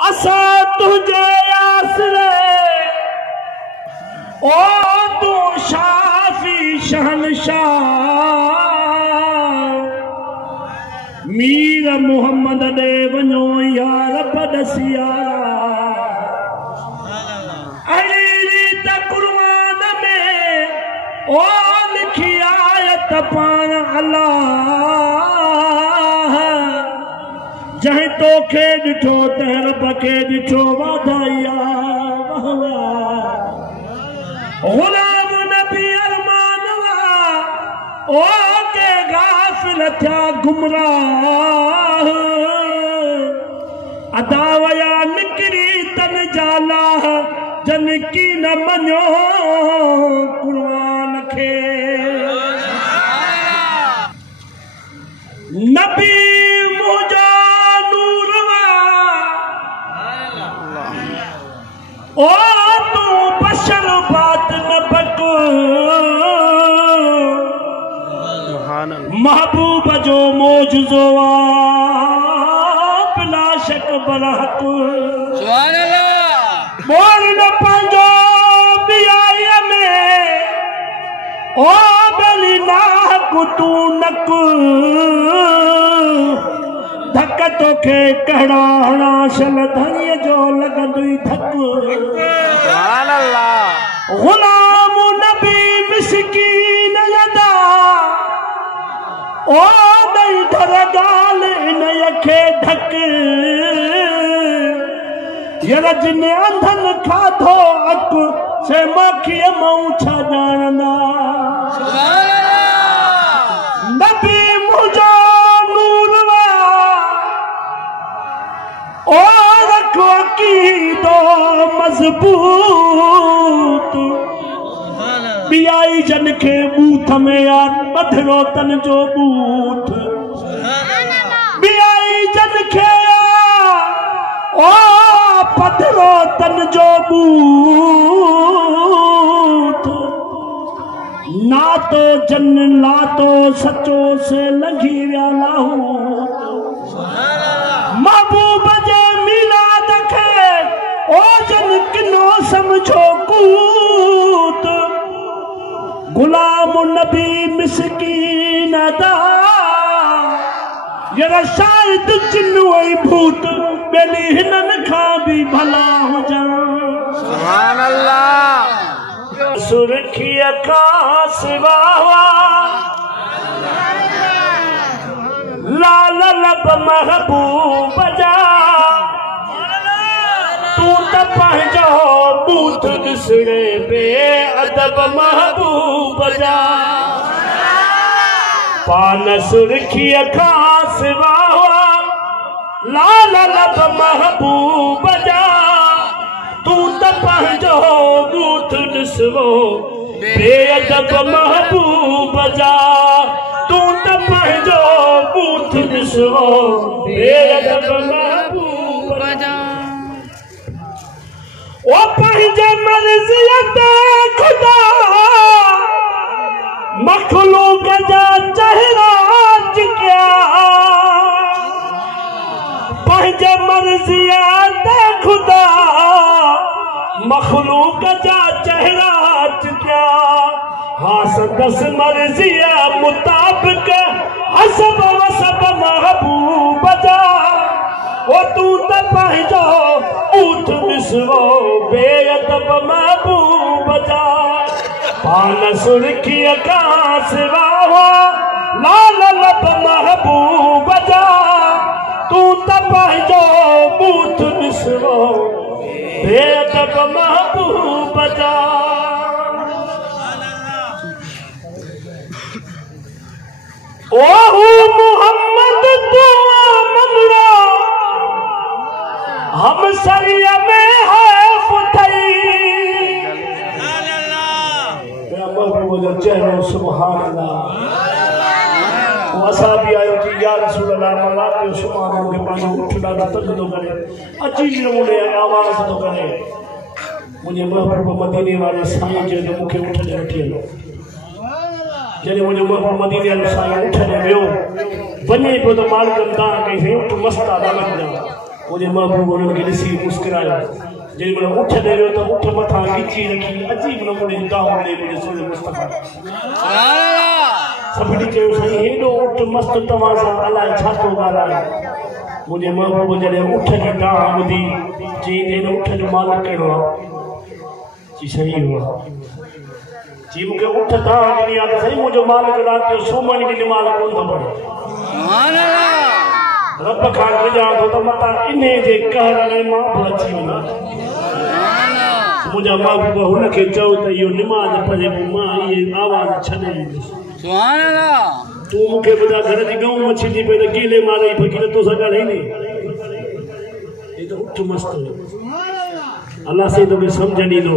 असा तुझे आसरे ओ तू शाफी शहनशाह मीर मोहम्मद दे वञो यार बदसिया अली त कुरान में ओ लिखी आयत पान अल्लाह जहीं तोखे ॾिठो त रब खे ॾिठो वाधाइया गुलाम नबी अरमान ओ के गाफिल थिया गुमराह अदा वया निकिरी तन जाला जन की न मञो कुरान खे नबी मुझा ओ तू बशर बात न बको महबूब जो मौजूदो बिला शक बरहक सुभान अल्लाह बोल न पंजो बियाई में ओ बली नाक तू नक धक तोखे कहिड़ा हणा शल धनीअ जो लॻंदुई धक सुभान अल्लाह गुलाम नबी मिस्कीन यदा ओ दई धर गाल इन खे धक यर जिन अंधन खाधो अक से माखीअ मां छा ॼाणंदा सुभान अल्लाह नबी मुंहिंजो ओ रखो अकीदो मजबूत बियाई जन के बूथ में यार बधरो तन जो बूथ बियाई जन के ओ पधरो तन जो बूथ ना तो जन ला तो सचो से लगी विया लाहू महबूब जे मिलाद खे ओ जन किनो समझो कूत गुलाम नबी मिस्कीन दा जरा शायद जिन्नु ऐं भूत बेली हिनन खां भी भला हुजन सुभान अल्लाह सुरखिया खां सिवा लाल लब महबूब जा तू त पंहिंजो बूथ ॾिसणे बे अदब महबूब जा पान सुर्खीअ खां सिवा लाल लब महबूब जा तू त पंहिंजो बूथ ॾिसणो बे अदब महबूब जा तू त पंहिंजो बूथ ॾिसो बेअदब महबूब जा ओ पंहिंजे मर्ज़ियत खुदा मखलूक जा चेहरा चिकिया पंहिंजे मर्ज़ियत खुदा मखलूक जा चेहरा चिकिया हाँ संदस मर्ज़िया मुताबिक हसब वसब महबूब जा ओ तू त पंहिंजो ऊठ ॾिसो बेअदब महबूब जा पान सुर्खीअ खां सिवा लाल लब महबूब जा तू त पंहिंजो ऊठ ॾिसो बेअदब महबूब जा ओहू मोहम्मद तो ममरा हम सरिया में है फुथई मेरा चेहरो सुभान अल्लाह वसा भी आयो कि या रसूल अल्लाह मल्ला के सुभान के पास उठना तक तो करे अजीब नमूने आवाज तो करे मुझे महबूब मदीने वाले साईं जे मुखे उठ दे रखियो जने मुझे महबूब मदीने वाले साईं उठ दे वियो वने पे तो मालिक दान कई उठ मस्ता दान मुझे महबूब उन्हनि खे ॾिसी मुस्कुरायो जेॾी महिल उठ ॾे वियो त उठ मथां गिची रखी अजीब नमूने दाव ॾे मुंहिंजे सूर मुस्तफ़ा सभिनी चयो साईं हेॾो उठ मस्तु तव्हां सां अलाए छा थो ॻाल्हाए मुझे महबूब जॾहिं उठ जी दाह ॿुधी चई हिन उठ जो मालिक कहिड़ो आहे जी सही हुआ जी मूंखे उठ दाह ॾिनी आहे त साईं मुंहिंजो मालिक राति जो सुम्हण जी निमाज़ कोन थो पढ़े रब खां घुरिजां थो त मतां इन जे कहर में मां बि अची वञा मुंहिंजा महबूब हुनखे चयो त इहो निमाज़ पढ़े पोइ मां इहे आवाज़ छॾे ॾींदुसि तू मूंखे ॿुधा घर जी गऊं मछी पई त गीले मारे फ़कीर तो सां ॻाल्हाईंदी हे त उठ मस्तु अल्लाह साईं तोखे सम्झ ॾींदो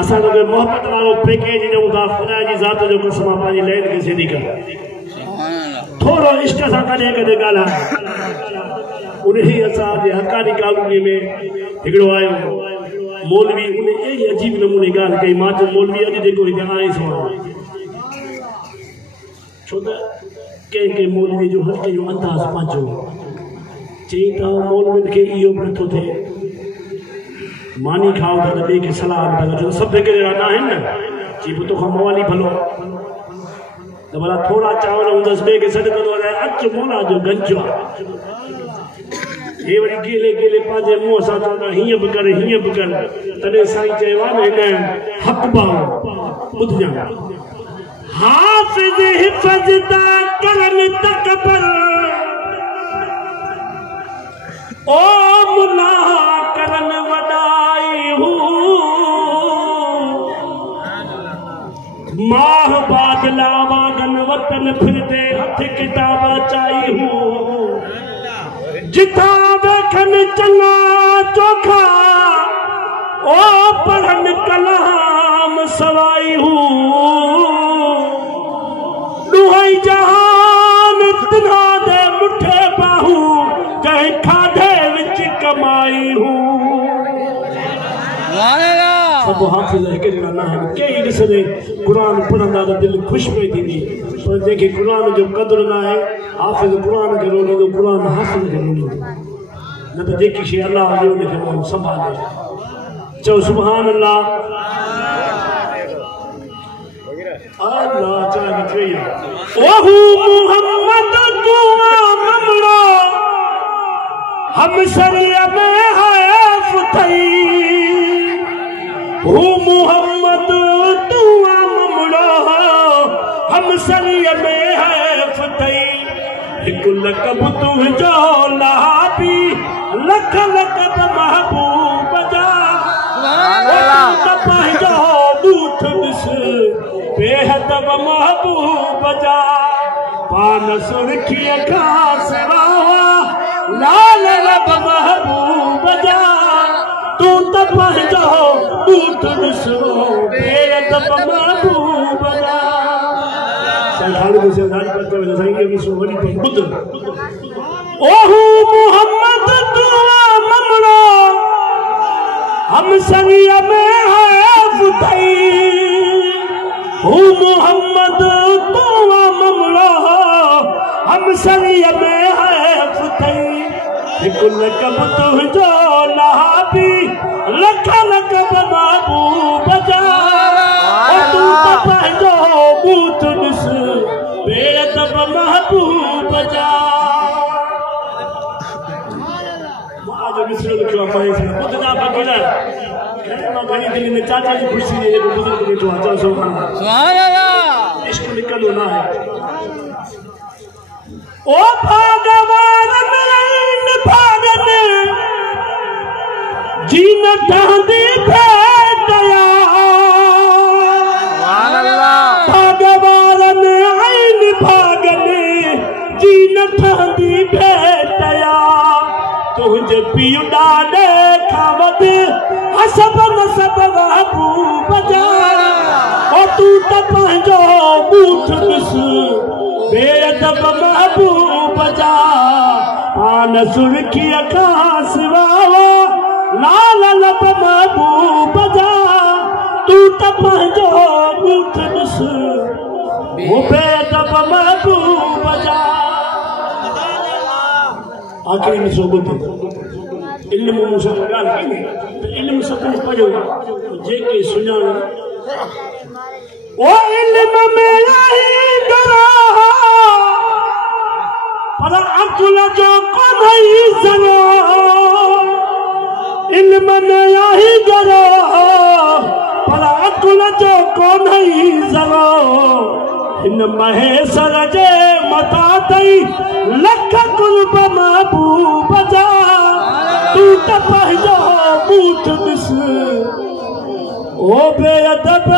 असां तोखे मोहबत वारो पैकेज ॾियूं था ख़ुदा जी ज़ात जो कसम पंहिंजी लैन खे सिधी कर थोरो इश्क सां कॾहिं कॾहिं ॻाल्हाए उन ई असांजे हक़ानी कॉलोनी में हिकिड़ो आयो मौलवी उन अहिड़ी अजीब नमूने ॻाल्हि कई मां चयो मौलवी अॼु जेको हिते आहे सो छो त कंहिं मौलवी जो हर कंहिंजो अंदाज़ पंहिंजो चई त मौलवियुनि खे इहो बि नथो थिए मानी खाओ था त ॿिए खे सलाह नथा छो त सभु हिकिड़े न आहिनि न चई पोइ तोखां मवाली भलो त भला थोरा चांवर हूंदसि ॿिए खे सॾु कंदो आहे अच मोला जो गंज आहे हे वरी गेले गेले पंहिंजे मुंहं सां चवंदा हीअं बि कर तॾहिं साईं चयो आहे न हिन हक़ बाव ॿुधजां हाफ़िज़ हिफ़ज़दा करन तकबर ओ मुला करन वॾाई हूं माह बादला वागन वतन फिरदे हथ किताब चाई हूं जिथा देखन चंगा चोखा ओ पढ़न कलाम सवाई हूं दुहई जहान तिन्हा दे मुठे बाहू कहीं खाधे विच कमाई हूं सब हाफिज़ हिक जणा न आहिनि कई ॾिसंदे क़ुरान पढ़ंदा त दिलि ख़ुशि पई थींदी पर जंहिंखे क़ुरान जो क़दुरु न आहे हाफिज़ क़ुरान खे रोड़ींदो क़ुरान हाफिज़ खे रोड़ींदो न त जेकी शइ अलाह ॾियो उनखे माण्हू संभाले चओ सुभान अल्लाह अल्लाह चाहे चई ओहू मुहम्मद तू ममड़ो हम शरिया में हैफ थई हू मुहम्मद तू ममड़ो हम शरिया में हैफ थई हिकु लक़ब तुंहिंजो लहाबी लख लक़ब महबूब जा पंहिंजो बूथ ॾिस बेहदब महबूब जा पान सुर्खीअ खां सवावा लाल रब महबूब जा तूं त पंहिंजो बूथ ॾिस बेहदब महबूब जा ओहू मुहम्मद तू ममड़ो हम सरिया में हैफ थई हू मुहम्मद तू ममड़ो हम सरिया में हैफ थई हिकु लक़ब तुंहिंजो लहाबी लख लक़ब महबूब जा तूं त पंहिंजो बूथ ॾिस बेअदब महबूब जा आज मिसरो लिखियो आहे ॿुधंदा फ़क़ीर मां घणी दिलि में चाचा जी ख़ुशी जे जेको बुज़ुर्ग वेठो आहे चओ सुभान अल्लाह इश्क निकिरंदो न आहे ओ भगवान में भागन जी न ठहंदी भेटया सुभान अल्लाह भगवान आइन भागन जी न ठहंदी भेटया तुझे पियो ॾाॾे खां वधि हसब नसब महबूब जा ओ तूं त पंहिंजो बूथ ॾिस बेअदब महबूब जा आन सुर्खीअ खां सवावा लाल लब महबूब जा तूं त पंहिंजो बूथ ॾिस बेअदब महबूब जा आखिरी में सोबत इल्म मुझे ॻाल्हि कई तो इल्म सभिनी पढ़ियो जेके सुञाण ओ इल्म में आई डरा पर अकुल जो कोई जरो इल्म में आई डरा पर अकुल जो कोई जरो इन महेश्वर जे मथा तई लख कुल्ब महबूब जा तू त पंहिंजो बूथ ॾिस ओ बेअदब